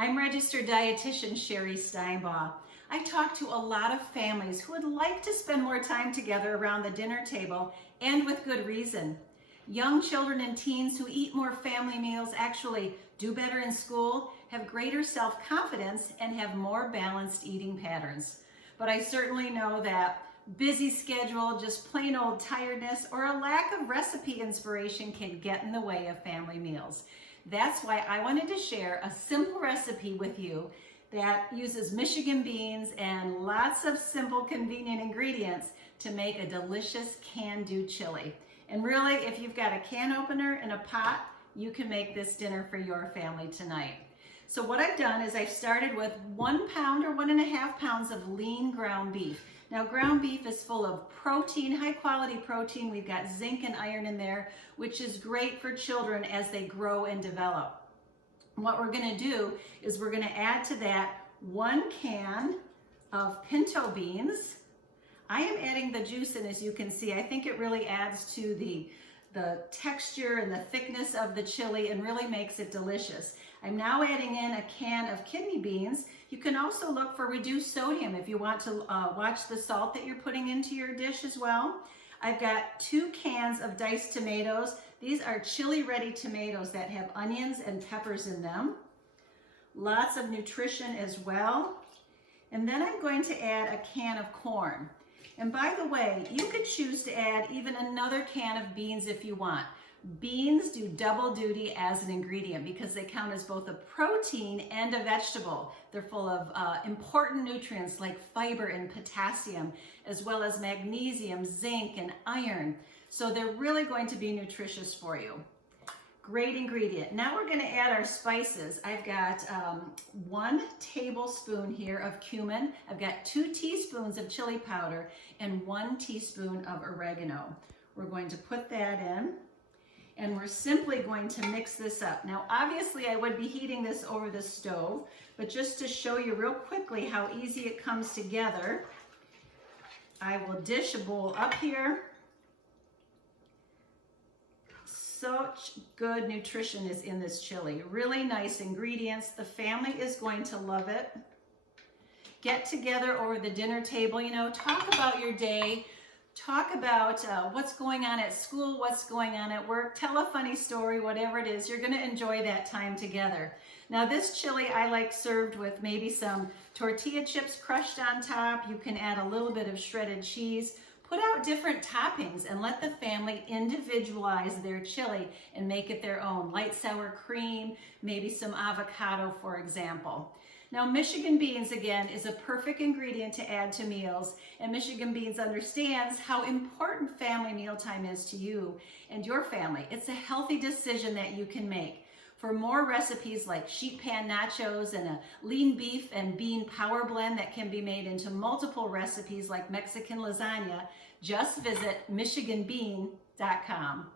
I'm registered dietitian Sherry Steinbaugh. I talk to a lot of families who would like to spend more time together around the dinner table, and with good reason. Young children and teens who eat more family meals actually do better in school, have greater self-confidence, and have more balanced eating patterns. But I certainly know that busy schedule, just plain old tiredness, or a lack of recipe inspiration can get in the way of family meals. That's why I wanted to share a simple recipe with you that uses Michigan beans and lots of simple, convenient ingredients to make a delicious can-do chili. And really, if you've got a can opener and a pot, you can make this dinner for your family tonight. So what I've done is I've started with 1 pound or 1.5 pounds of lean ground beef. Now, ground beef is full of protein, high quality protein. We've got zinc and iron in there, which is great for children as they grow and develop. What we're gonna do is we're gonna add to that 1 can of pinto beans. I am adding the juice in, as you can see. I think it really adds to the texture and the thickness of the chili and really makes it delicious. I'm now adding in a can of kidney beans. You can also look for reduced sodium if you want to watch the salt that you're putting into your dish as well. I've got 2 cans of diced tomatoes. These are chili ready tomatoes that have onions and peppers in them. Lots of nutrition as well. And then I'm going to add a can of corn. And by the way, you could choose to add even another can of beans if you want. Beans do double duty as an ingredient because they count as both a protein and a vegetable. They're full of important nutrients like fiber and potassium, as well as magnesium, zinc, and iron. So they're really going to be nutritious for you. Great ingredient. Now we're going to add our spices. I've got 1 tablespoon here of cumin. I've got 2 teaspoons of chili powder and 1 teaspoon of oregano. We're going to put that in, and we're simply going to mix this up. Now, obviously, I would be heating this over the stove, but just to show you real quickly how easy it comes together, I will dish a bowl up here. Such good nutrition is in this chili. Really nice ingredients. The family is going to love it. Get together over the dinner table, you know, talk about your day, talk about what's going on at school, what's going on at work, tell a funny story, whatever it is. You're going to enjoy that time together. Now, this chili I like served with maybe some tortilla chips crushed on top. You can add a little bit of shredded cheese. Put out different toppings and let the family individualize their chili and make it their own. Light sour cream, maybe some avocado, for example. Now, Michigan beans, again, is a perfect ingredient to add to meals, and Michigan beans understands how important family mealtime is to you and your family. It's a healthy decision that you can make. For more recipes like sheet pan nachos and a lean beef and bean power blend that can be made into multiple recipes like Mexican lasagna, just visit MichiganBean.com.